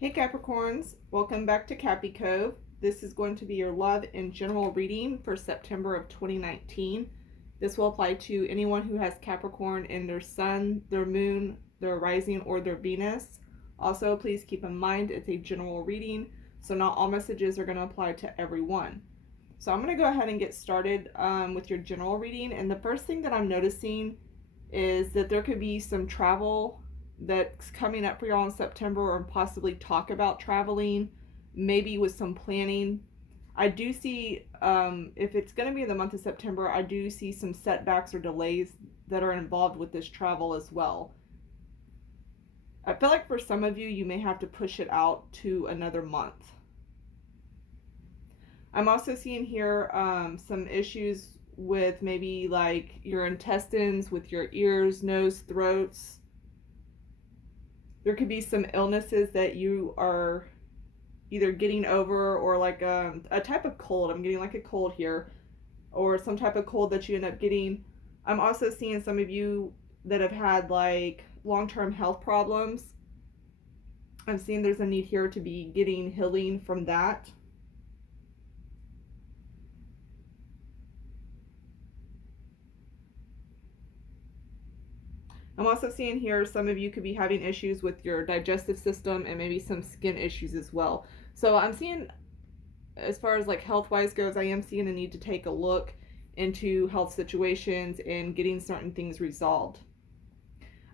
Hey Capricorns, welcome back to Cappy Cove. This is going to be your love and general reading for September of 2019. This will apply to anyone who has Capricorn in their sun, their moon, their rising, or their Venus. Also, please keep in mind it's a general reading, so not all messages are going to apply to everyone. So I'm going to go ahead and get started with your general reading. And the first thing that I'm noticing is that there could be some travel that's coming up for y'all in September, or possibly talk about traveling, maybe with some planning. I do see, if it's going to be in the month of September, I do see some setbacks or delays that are involved with this travel as well. I feel like for some of you, you may have to push it out to another month. I'm also seeing here some issues with maybe like your intestines, with your ears, nose, throats. There could be some illnesses that you are either getting over, or like a type of cold. I'm getting like a cold here, or some type of cold that you end up getting. I'm also seeing some of you that have had like long-term health problems. I'm seeing there's a need here to be getting healing from that. I'm also seeing here some of you could be having issues with your digestive system and maybe some skin issues as well. So I'm seeing, as far as like health wise goes, I am seeing a need to take a look into health situations and getting certain things resolved.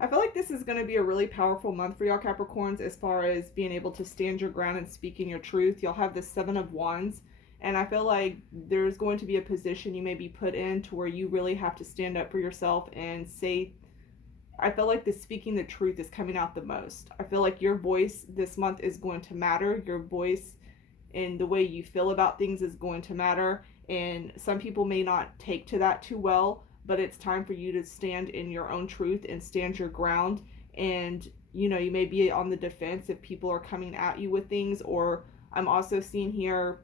I feel like this is going to be a really powerful month for y'all Capricorns, as far as being able to stand your ground and speaking your truth. Y'all have the 7 of Wands, and I feel like there's going to be a position you may be put in to where you really have to stand up for yourself and say, I feel like the speaking the truth is coming out the most. I feel like your voice this month is going to matter. Your voice and the way you feel about things is going to matter. And some people may not take to that too well, but it's time for you to stand in your own truth and stand your ground. And, you know, you may be on the defense if people are coming at you with things. Or I'm also seeing here,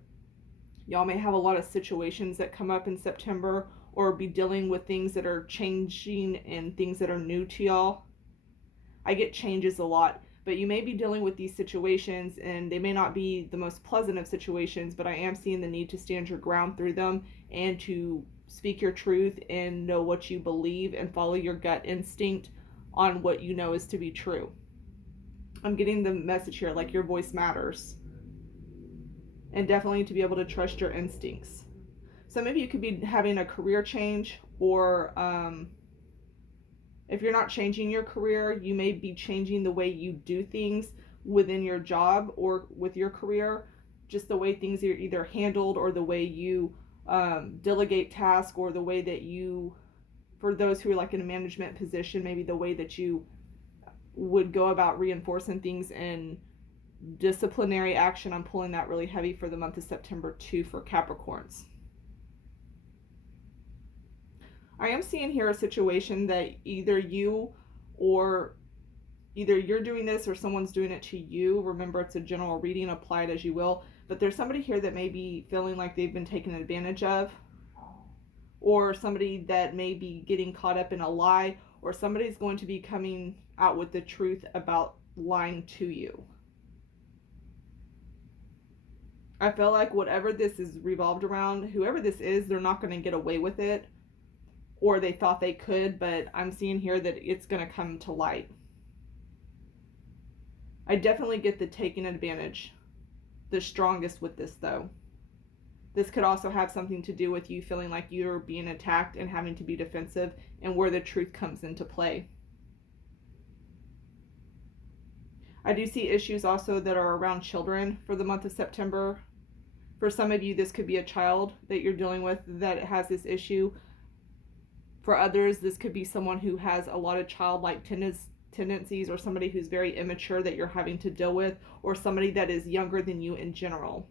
y'all may have a lot of situations that come up in September, or be dealing with things that are changing and things that are new to y'all. I get changes a lot, but you may be dealing with these situations, and they may not be the most pleasant of situations, but I am seeing the need to stand your ground through them and to speak your truth and know what you believe and follow your gut instinct on what you know is to be true. I'm getting the message here like your voice matters, and definitely to be able to trust your instincts. So maybe you could be having a career change, or if you're not changing your career, you may be changing the way you do things within your job or with your career. Just the way things are either handled, or the way you delegate tasks, or the way that you, for those who are like in a management position, maybe the way that you would go about reinforcing things and disciplinary action. I'm pulling that really heavy for the month of September too for Capricorns. I am seeing here a situation that either you're doing this, or someone's doing it to you. Remember, it's a general reading, apply it as you will. But there's somebody here that may be feeling like they've been taken advantage of, or somebody that may be getting caught up in a lie, or somebody's going to be coming out with the truth about lying to you. I feel like whatever this is revolved around, whoever this is, they're not going to get away with it, or they thought they could, but I'm seeing here that it's going to come to light. I definitely get the taking advantage the strongest with this, though. This could also have something to do with you feeling like you're being attacked and having to be defensive, and where the truth comes into play. I do see issues also that are around children for the month of September. For some of you, this could be a child that you're dealing with that has this issue. For others, this could be someone who has a lot of childlike tendencies, or somebody who's very immature that you're having to deal with, or somebody that is younger than you in general.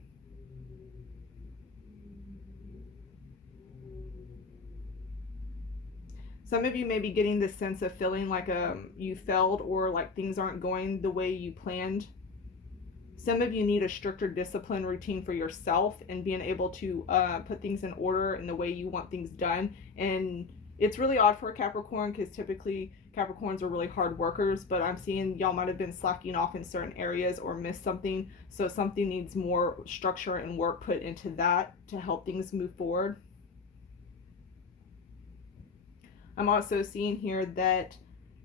Some of you may be getting this sense of feeling like you failed, or like things aren't going the way you planned. Some of you need a stricter discipline routine for yourself, and being able to put things in order in the way you want things done. And it's really odd for a Capricorn, because typically Capricorns are really hard workers, but I'm seeing y'all might have been slacking off in certain areas or missed something. So something needs more structure and work put into that to help things move forward. I'm also seeing here that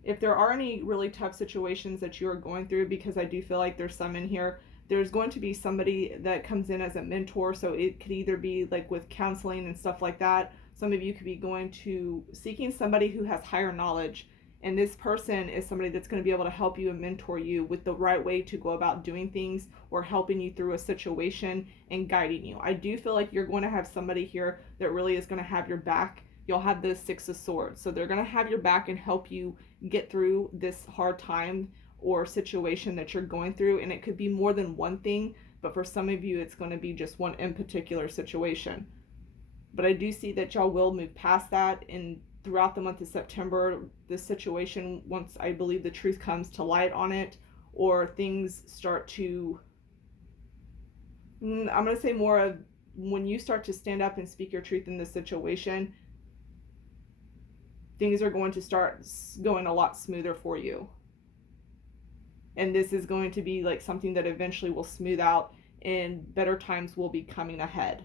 if there are any really tough situations that you are going through, because I do feel like there's some in here, there's going to be somebody that comes in as a mentor. So it could either be like with counseling and stuff like that. Some of you could be going to seeking somebody who has higher knowledge. And this person is somebody that's going to be able to help you and mentor you with the right way to go about doing things, or helping you through a situation and guiding you. I do feel like you're going to have somebody here that really is going to have your back. You'll have the Six of Swords. So they're going to have your back and help you get through this hard time or situation that you're going through. And it could be more than one thing, but for some of you, it's going to be just one in particular situation. But I do see that y'all will move past that. And throughout the month of September, this situation, once I believe the truth comes to light on it, or things start to, I'm going to say more of when you start to stand up and speak your truth in this situation, things are going to start going a lot smoother for you. And this is going to be like something that eventually will smooth out, and better times will be coming ahead.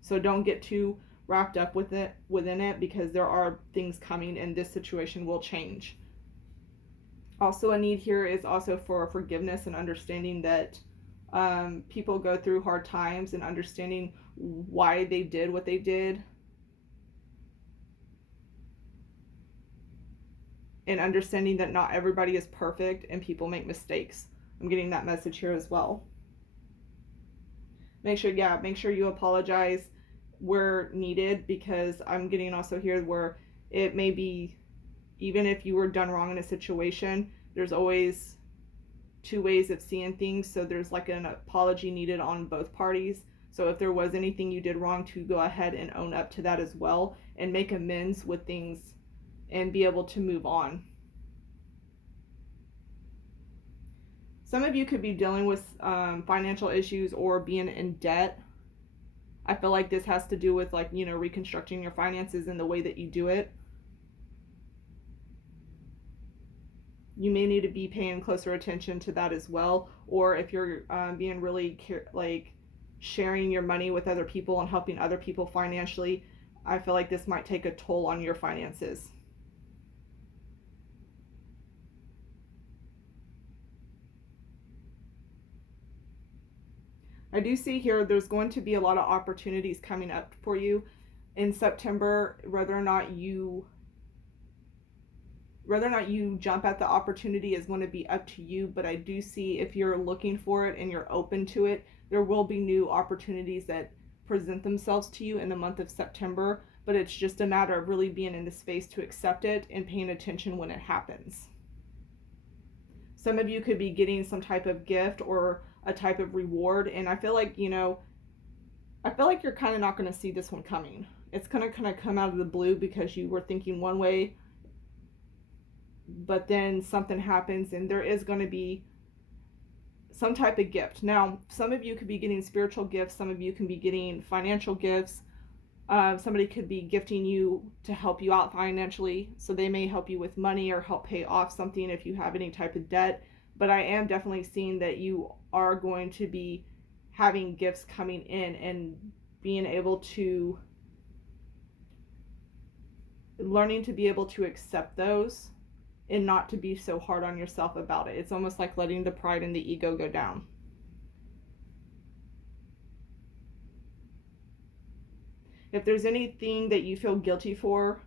So don't get too wrapped up within it, because there are things coming and this situation will change. Also, a need here is also for forgiveness and understanding that people go through hard times, and understanding why they did what they did, and understanding that not everybody is perfect and people make mistakes. I'm getting that message here as well. Make sure you apologize where needed, because I'm getting also here where it may be, even if you were done wrong in a situation, there's always two ways of seeing things. So there's like an apology needed on both parties. So if there was anything you did wrong, to go ahead and own up to that as well, and make amends with things and be able to move on. Some of you could be dealing with financial issues or being in debt. I feel like this has to do with reconstructing your finances and the way that you do it. You may need to be paying closer attention to that as well. Or if you're being really sharing your money with other people and helping other people financially, I feel like this might take a toll on your finances. I do see here there's going to be a lot of opportunities coming up for you in September. Whether or not you jump at the opportunity is going to be up to you, but I do see if you're looking for it and you're open to it, there will be new opportunities that present themselves to you in the month of September, but it's just a matter of really being in the space to accept it and paying attention when it happens. Some of you could be getting some type of gift or a type of reward, and I feel like you're kind of not going to see this one coming. It's going to kind of come out of the blue, because you were thinking one way, but then something happens and there is going to be some type of gift. Now, some of you could be getting spiritual gifts, some of you can be getting financial gifts. Somebody could be gifting you to help you out financially, so they may help you with money or help pay off something if you have any type of debt. But I am definitely seeing that you are going to be having gifts coming in and being able to, learning to be able to accept those and not to be so hard on yourself about it. It's almost like letting the pride and the ego go down. If there's anything that you feel guilty for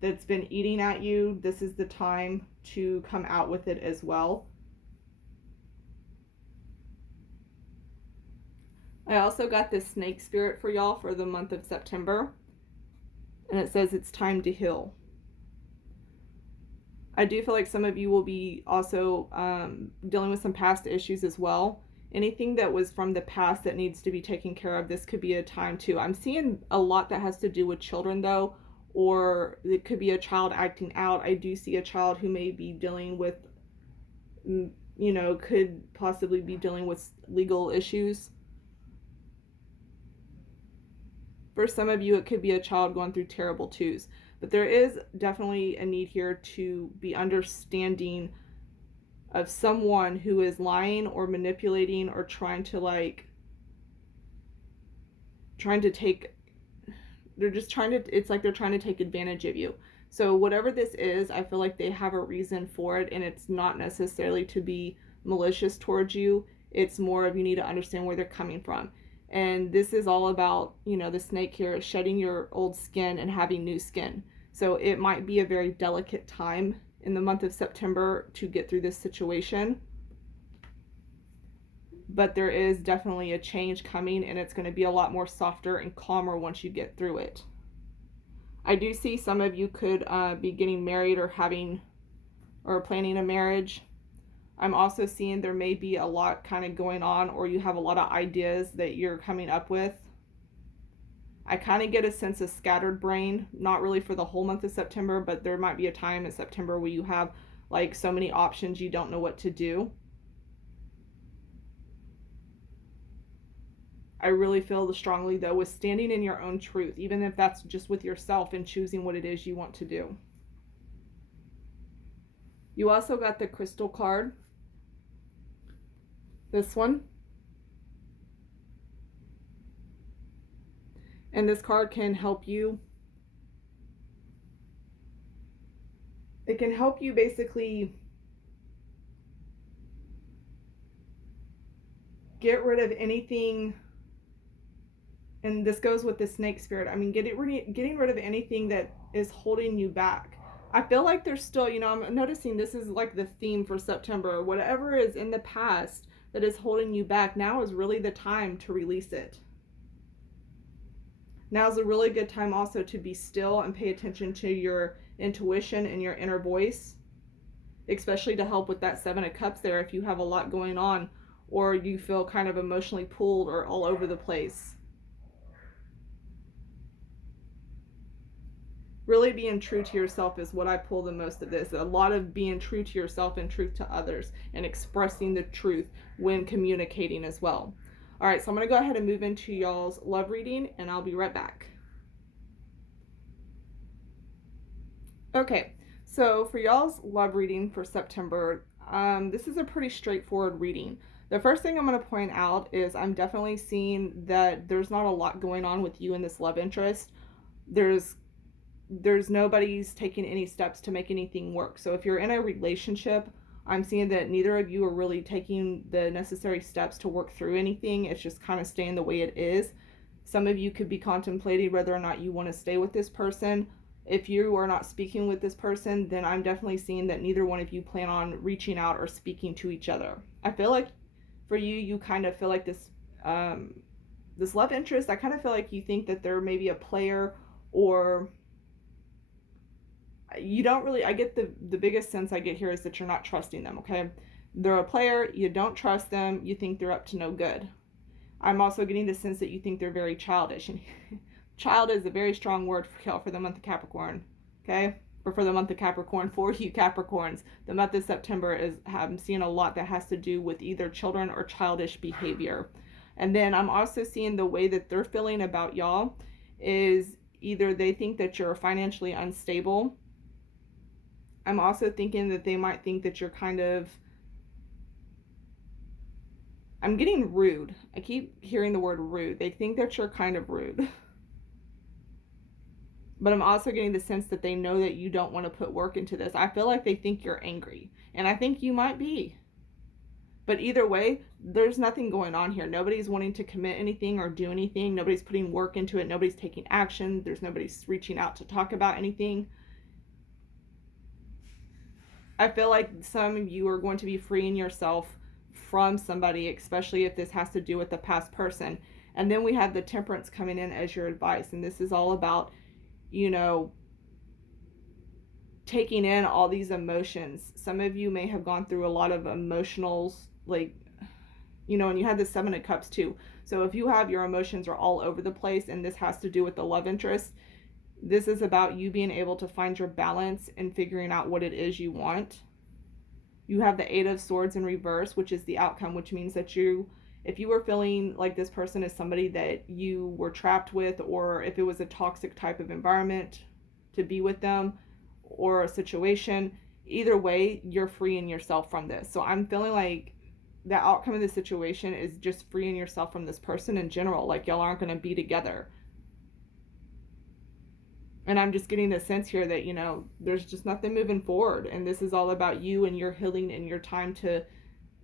that's been eating at you, this is the time to come out with it as well. I also got this snake spirit for y'all for the month of September, and it says it's time to heal. I do feel like some of you will be also dealing with some past issues as well. Anything that was from the past that needs to be taken care of, this could be a time too. I'm seeing a lot that has to do with children though, or it could be a child acting out. I do see a child who may be dealing with, could possibly be dealing with legal issues. For some of you, it could be a child going through terrible twos. But there is definitely a need here to be understanding of someone who is lying or manipulating or trying to take, they're just trying to, it's like they're trying to take advantage of you. So whatever this is, I feel like they have a reason for it, and it's not necessarily to be malicious towards you. It's more of, you need to understand where they're coming from. And this is all about, the snake here is shedding your old skin and having new skin. So it might be a very delicate time in the month of September to get through this situation. But there is definitely a change coming, and it's going to be a lot more softer and calmer once you get through it. I do see some of you could be getting married or planning a marriage. I'm also seeing there may be a lot kind of going on, or you have a lot of ideas that you're coming up with. I kind of get a sense of scattered brain, not really for the whole month of September, but there might be a time in September where you have like so many options you don't know what to do. I really feel strongly, though, with standing in your own truth, even if that's just with yourself and choosing what it is you want to do. You also got the crystal card. This one. And this card can help you. It can help you basically get rid of anything. And this goes with the snake spirit. I mean, getting rid of anything that is holding you back. I feel like there's still, I'm noticing this is like the theme for September. Whatever is in the past that is holding you back, now is really the time to release it. Now is a really good time also to be still and pay attention to your intuition and your inner voice, especially to help with that Seven of Cups there if you have a lot going on, or you feel kind of emotionally pulled or all over the place. Really being true to yourself is what I pull the most of this. A lot of being true to yourself and truth to others, and expressing the truth when communicating as well. All right, so I'm going to go ahead and move into y'all's love reading, and I'll be right back. Okay, so for y'all's love reading for September, this is a pretty straightforward reading. The first thing I'm going to point out is I'm definitely seeing that there's not a lot going on with you and this love interest. There's nobody's taking any steps to make anything work. So if you're in a relationship, I'm seeing that neither of you are really taking the necessary steps to work through anything. It's just kind of staying the way it is. Some of you could be contemplating whether or not you want to stay with this person. If you are not speaking with this person, then I'm definitely seeing that neither one of you plan on reaching out or speaking to each other. I feel like for you, you kind of feel like this love interest, I kind of feel like you think that they're maybe a player, or you don't really, I get the biggest sense I get here is that you're not trusting them, okay? They're a player, you don't trust them, you think they're up to no good. I'm also getting the sense that you think they're very childish. And child is a very strong word for the month of Capricorn, okay? Or for the month of Capricorn, for you Capricorns. The month of September I'm seeing a lot that has to do with either children or childish behavior. And then I'm also seeing the way that they're feeling about y'all is either they think that you're financially unstable. I'm also thinking that they might think that you're kind of, I'm getting rude. I keep hearing the word rude. They think that you're kind of rude. But I'm also getting the sense that they know that you don't want to put work into this. I feel like they think you're angry. And I think you might be. But either way, there's nothing going on here. Nobody's wanting to commit anything or do anything. Nobody's putting work into it. Nobody's taking action. There's nobody's reaching out to talk about anything. I feel like some of you are going to be freeing yourself from somebody, especially if this has to do with the past person. And then we have the Temperance coming in as your advice. And this is all about, taking in all these emotions. Some of you may have gone through a lot of emotionals, and you had the Seven of Cups too. So if you have your emotions are all over the place, and this has to do with the love interest, this is about you being able to find your balance and figuring out what it is you want. You have the Eight of Swords in reverse, which is the outcome, which means that if you were feeling like this person is somebody that you were trapped with, or if it was a toxic type of environment, to be with them or a situation, either way, you're freeing yourself from this. So I'm feeling like the outcome of the situation is just freeing yourself from this person in general. Like, y'all aren't going to be together. And I'm just getting the sense here that, there's just nothing moving forward. And this is all about you and your healing and your time to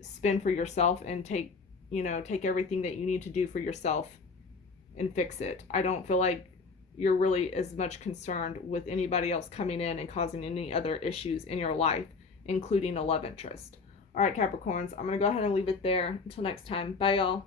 spend for yourself and take everything that you need to do for yourself and fix it. I don't feel like you're really as much concerned with anybody else coming in and causing any other issues in your life, including a love interest. All right, Capricorns, I'm going to go ahead and leave it there. Until next time. Bye, y'all.